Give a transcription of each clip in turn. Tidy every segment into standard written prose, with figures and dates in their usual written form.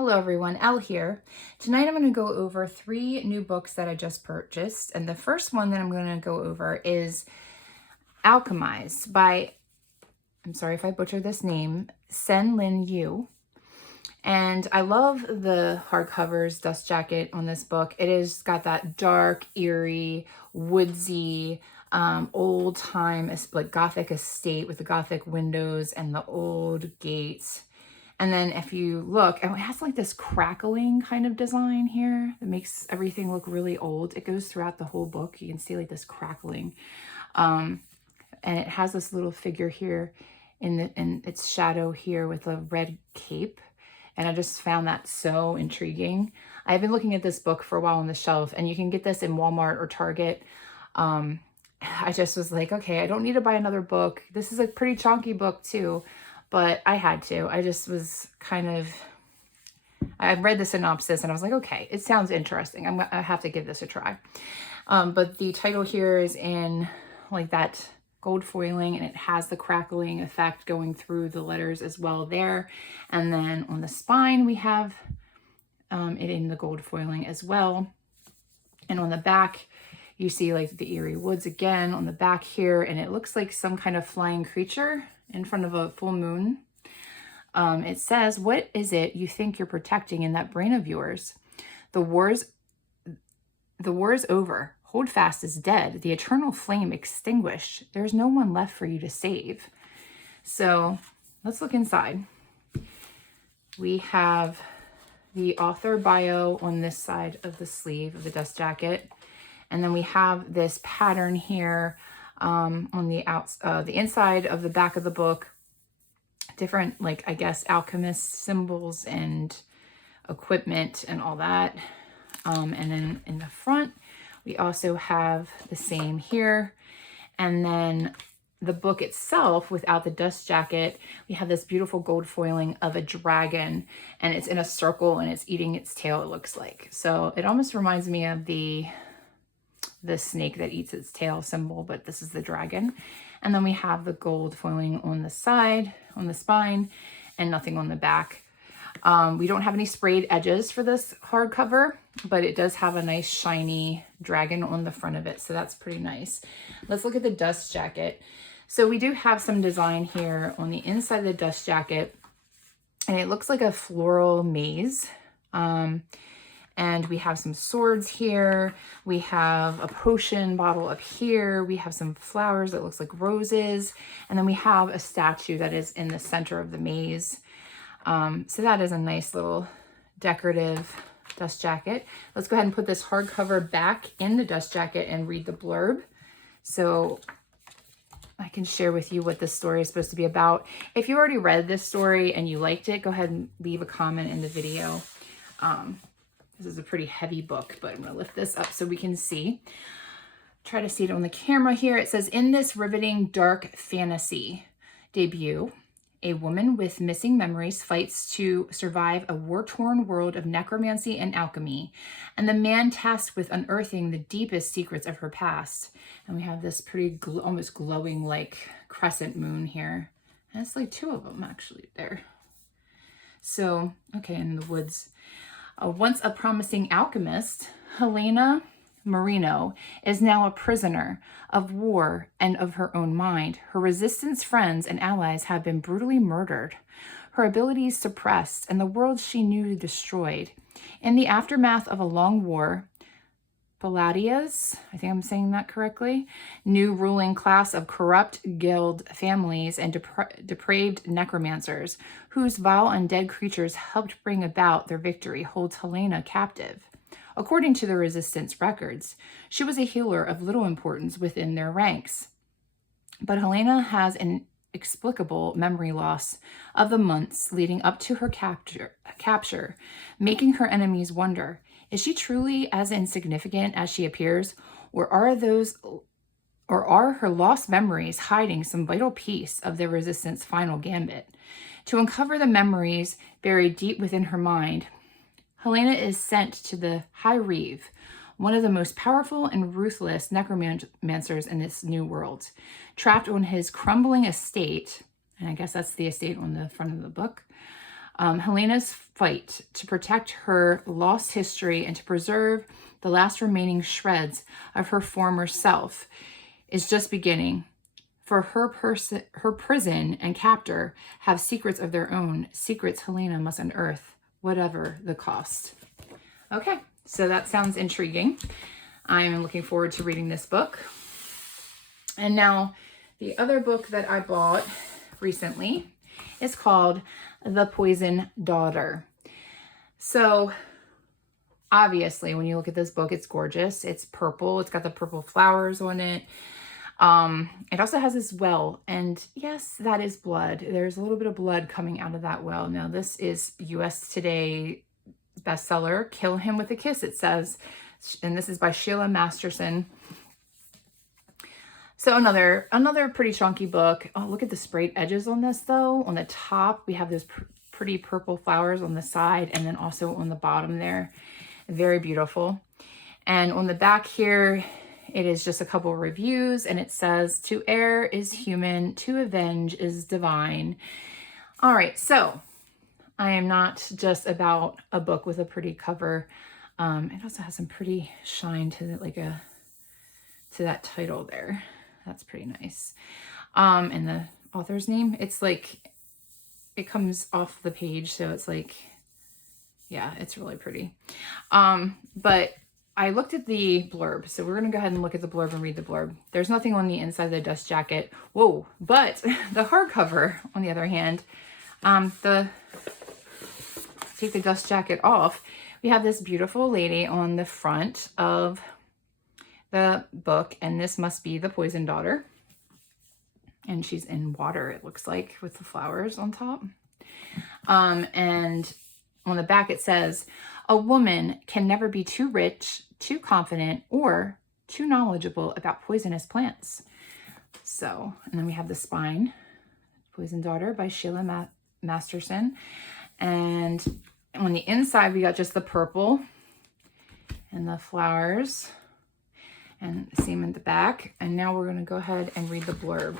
Hello everyone, Elle here. Tonight I'm going to go over 3 new books that I just purchased, and the first one that I'm going to go over is Alchemized by, I'm sorry if I butcher this name, Sen Lin Yu. And I love the hardcovers, dust jacket on this book. It has got that dark, eerie, woodsy, old time, like Gothic estate with the Gothic windows and the old gates. And then if you look, it has like this crackling kind of design here that makes everything look really old. It goes throughout the whole book. You can see like this crackling. And it has this little figure here in its shadow here with a red cape. And I just found that so intriguing. I've been looking at this book for a while on the shelf, and you can get this in Walmart or Target. I just was like, okay, I don't need to buy another book. This is a pretty chunky book too. But I had to. I just was I read the synopsis and I was like, okay, it sounds interesting. I have to give this a try. But the title here is in like that gold foiling, and it has the crackling effect going through the letters as well there. And then on the spine, we have it in the gold foiling as well. And on the back, you see like the eerie woods again on the back here, and it looks like some kind of flying creature in front of a full moon. It says, "What is it you think you're protecting in that brain of yours? The war's over. Holdfast is dead. The eternal flame extinguished. There's no one left for you to save." So let's look inside. We have the author bio on this side of the sleeve of the dust jacket. And then we have this pattern here on the inside of the back of the book. Different, like, I guess, alchemist symbols and equipment and all that. And then in the front, we also have the same here. And then the book itself, without the dust jacket, we have this beautiful gold foiling of a dragon, and it's in a circle and it's eating its tail, it looks like. So it almost reminds me of the snake that eats its tail symbol, but this is the dragon. And then we have the gold foiling on the side, on the spine, and nothing on the back. We don't have any sprayed edges for this hardcover, but it does have a nice shiny dragon on the front of it, so that's pretty nice. Let's look at the dust jacket. So we do have some design here on the inside of the dust jacket, and it looks like a floral maze. And we have some swords here. We have a potion bottle up here. We have some flowers that looks like roses. And then we have a statue that is in the center of the maze. So that is a nice little decorative dust jacket. Let's go ahead and put this hardcover back in the dust jacket and read the blurb, so I can share with you what this story is supposed to be about. If you already read this story and you liked it, go ahead and leave a comment in the video. This is a pretty heavy book, but I'm going to lift this up so we can see. Try to see it on the camera here. It says, in this riveting dark fantasy debut, a woman with missing memories fights to survive a war-torn world of necromancy and alchemy, and the man tasked with unearthing the deepest secrets of her past. And we have this pretty almost glowing like crescent moon here. And it's like 2 of them actually there. So, okay, in the woods. Once a promising alchemist, Helena Marino is now a prisoner of war and of her own mind. Her resistance friends and allies have been brutally murdered, her abilities suppressed, and the world she knew destroyed. In the aftermath of a long war, Palladia's, I think I'm saying that correctly, new ruling class of corrupt guild families and depraved necromancers, whose vile undead creatures helped bring about their victory, holds Helena captive. According to the resistance records, she was a healer of little importance within their ranks. But Helena has an inexplicable memory loss of the months leading up to her capture, making her enemies wonder, is she truly as insignificant as she appears, or are her lost memories hiding some vital piece of the resistance final gambit? To uncover the memories buried deep within her mind, Helena is sent to the High Reeve, one of the most powerful and ruthless necromancers in this new world. Trapped on his crumbling estate, and I guess that's the estate on the front of the book, Helena's fight to protect her lost history and to preserve the last remaining shreds of her former self is just beginning. For her prison and captor have secrets of their own, secrets Helena must unearth, whatever the cost. Okay, so that sounds intriguing. I'm looking forward to reading this book. And now, the other book that I bought recently is called The Poison Daughter. So, obviously, when you look at this book, it's gorgeous. It's purple. It's got the purple flowers on it. It also has this well, and yes, that is blood. There's a little bit of blood coming out of that well. Now, this is US Today bestseller, Kill Him with a Kiss, it says, and this is by Sheila Masterson. So another pretty chunky book. Oh, look at the sprayed edges on this, though. On the top, we have those pretty purple flowers on the side, and then also on the bottom there. Very beautiful. And on the back here, it is just a couple of reviews, and it says, to err is human, to avenge is divine. All right, so I am not just about a book with a pretty cover. It also has some pretty shine to it, to that title there. That's pretty nice. And the author's name, it's like, it comes off the page, so it's like, yeah, it's really pretty. But I looked at the blurb, so we're gonna go ahead and look at the blurb and read the blurb. There's nothing on the inside of the dust jacket. Whoa, but the hardcover, on the other hand, take the dust jacket off, we have this beautiful lady on the front of the book, and this must be the Poison Daughter. And she's in water, it looks like, with the flowers on top. And on the back it says, a woman can never be too rich, too confident, or too knowledgeable about poisonous plants. So, and then we have the spine, Poison Daughter by Sheila Masterson. And on the inside, we got just the purple and the flowers and same in the back. And now we're going to go ahead and read the blurb.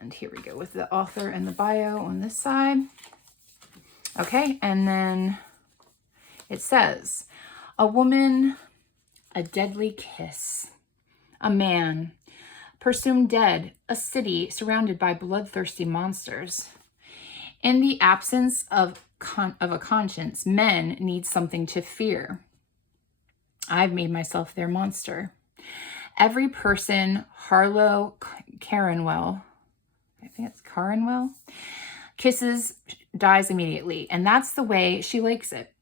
And here we go with the author and the bio on this side. Okay, and then it says, a woman, a deadly kiss, a man, presumed dead, a city surrounded by bloodthirsty monsters. In the absence of a conscience, men need something to fear. I've made myself their monster. Every person Harlow Carinwell, I think it's Carinwell, kisses dies immediately, and that's the way she likes it.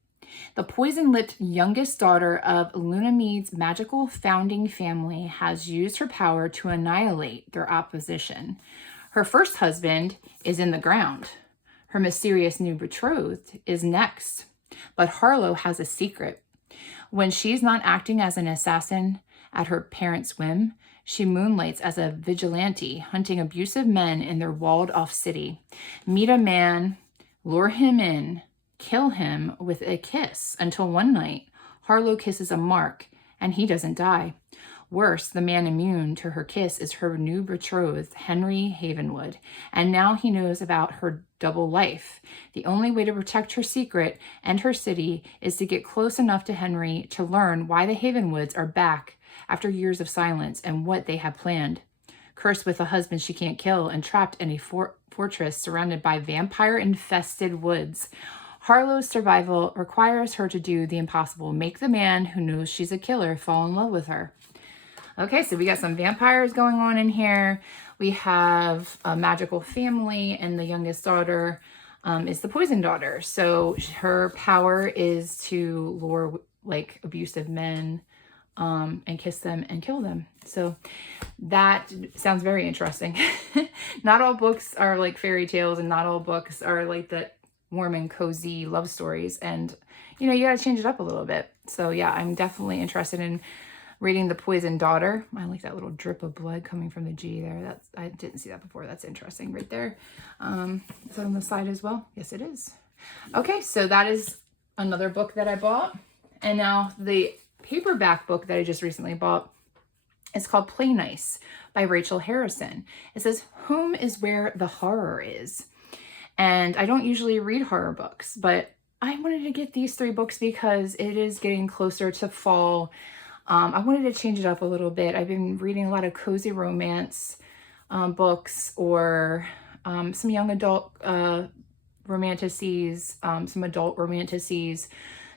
The poison-lipped youngest daughter of Lunamede's magical founding family has used her power to annihilate their opposition. Her first husband is in the ground. Her mysterious new betrothed is next. But Harlow has a secret. When she's not acting as an assassin at her parents' whim, she moonlights as a vigilante, hunting abusive men in their walled-off city. Meet a man, lure him in, kill him with a kiss, until one night, Harlow kisses a mark, and he doesn't die. Worse, the man immune to her kiss is her new betrothed, Henry Havenwood, and now he knows about her double life. The only way to protect her secret and her city is to get close enough to Henry to learn why the Havenwoods are back after years of silence and what they have planned. Cursed with a husband she can't kill and trapped in a fortress surrounded by vampire-infested woods, Harlow's survival requires her to do the impossible, make the man who knows she's a killer fall in love with her. Okay, so we got some vampires going on in here. We have a magical family, and the youngest daughter is the Poison Daughter. So her power is to lure like abusive men and kiss them and kill them. So that sounds very interesting. Not all books are like fairy tales, and not all books are like that warm and cozy love stories. And, you know, you got to change it up a little bit. So yeah, I'm definitely interested in reading The Poison Daughter. I like that little drip of blood coming from the G there. I didn't see that before. That's interesting right there. Is that on the side as well? Yes, it is. Okay, so that is another book that I bought. And now the paperback book that I just recently bought is called Play Nice by Rachel Harrison. It says, home is where the horror is. And I don't usually read horror books, but I wanted to get these 3 books because it is getting closer to fall. I wanted to change it up a little bit. I've been reading a lot of cozy romance books, or some young adult romanticises, some adult romanticises.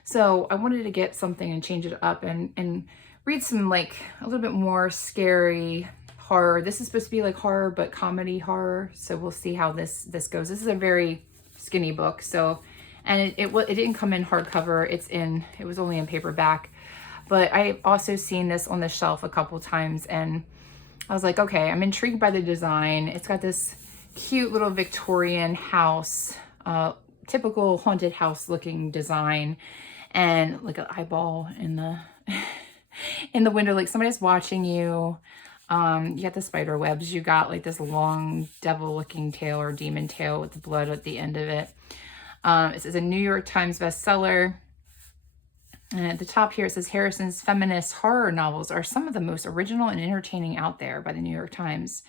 So I wanted to get something and change it up and read some like a little bit more scary horror. This is supposed to be like horror, but comedy horror. So we'll see how this goes. This is a very skinny book. So, and it didn't come in hardcover. It was only in paperback. But I've also seen this on the shelf a couple times, and I was like, okay, I'm intrigued by the design. It's got this cute little Victorian house, typical haunted house looking design, and like an eyeball in the in the window, like somebody's watching you. You got the spider webs. You got like this long devil looking tail or demon tail with the blood at the end of it. It says a New York Times bestseller. And at the top here, it says Harrison's feminist horror novels are some of the most original and entertaining out there, by the New York Times.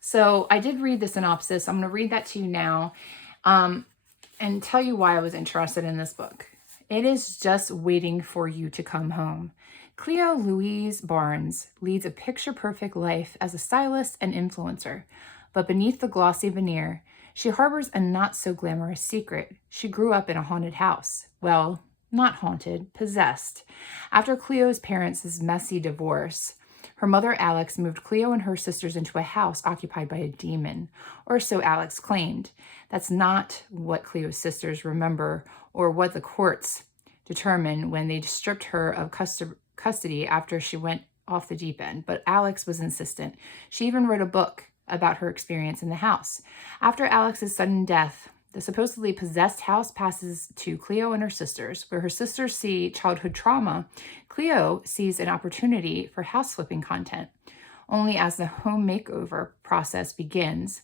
So I did read the synopsis. I'm going to read that to you now, and tell you why I was interested in this book. It is just waiting for you to come home. Cleo Louise Barnes leads a picture-perfect life as a stylist and influencer, but beneath the glossy veneer, she harbors a not-so-glamorous secret. She grew up in a haunted house. Well, not haunted, possessed. After Cleo's parents' messy divorce, her mother Alex moved Cleo and her sisters into a house occupied by a demon, or so Alex claimed. That's not what Cleo's sisters remember or what the courts determined when they stripped her of custody after she went off the deep end. But Alex was insistent. She even wrote a book about her experience in the house. After Alex's sudden death, the supposedly possessed house passes to Cleo and her sisters. Where her sisters see childhood trauma, Cleo sees an opportunity for house flipping content. Only as the home makeover process begins,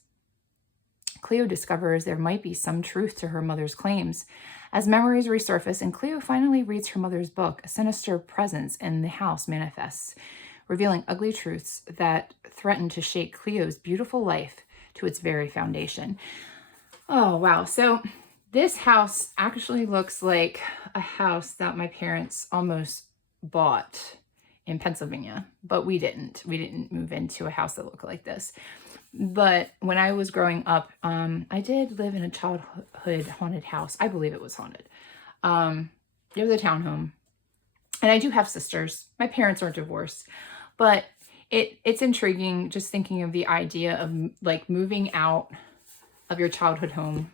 Cleo discovers there might be some truth to her mother's claims. As memories resurface and Cleo finally reads her mother's book, a sinister presence in the house manifests, revealing ugly truths that threaten to shake Cleo's beautiful life to its very foundation. Oh, wow. So this house actually looks like a house that my parents almost bought in Pennsylvania, but we didn't. We didn't move into a house that looked like this. But when I was growing up, I did live in a childhood haunted house. I believe it was haunted. It was a townhome. And I do have sisters. My parents are divorced. But it's intriguing just thinking of the idea of like moving out of your childhood home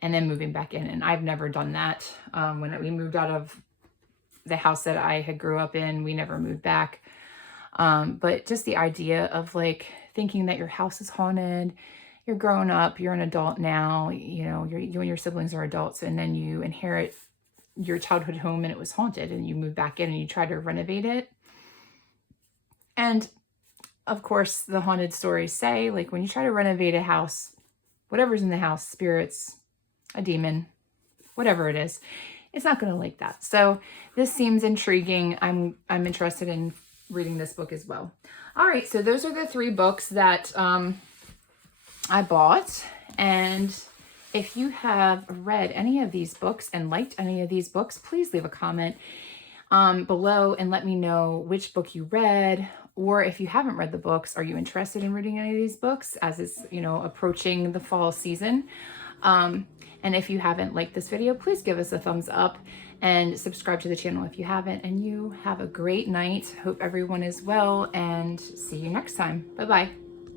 and then moving back in. And I've never done that. When we moved out of the house that I had grew up in, we never moved back. But just the idea of like thinking that your house is haunted, you're grown up, you're an adult now, you know, you and your siblings are adults, and then you inherit your childhood home and it was haunted, and you move back in and you try to renovate it. And of course, the haunted stories say, like, when you try to renovate a house, whatever's in the house, spirits, a demon, whatever it is, it's not going to like that. So this seems intriguing. I'm interested in reading this book as well. All right, so those are the 3 books that I bought. And if you have read any of these books and liked any of these books, please leave a comment below and let me know which book you read. Or if you haven't read the books, are you interested in reading any of these books as it's, you know, approaching the fall season? And if you haven't liked this video, please give us a thumbs up and subscribe to the channel if you haven't. And you have a great night. Hope everyone is well, and see you next time. Bye-bye.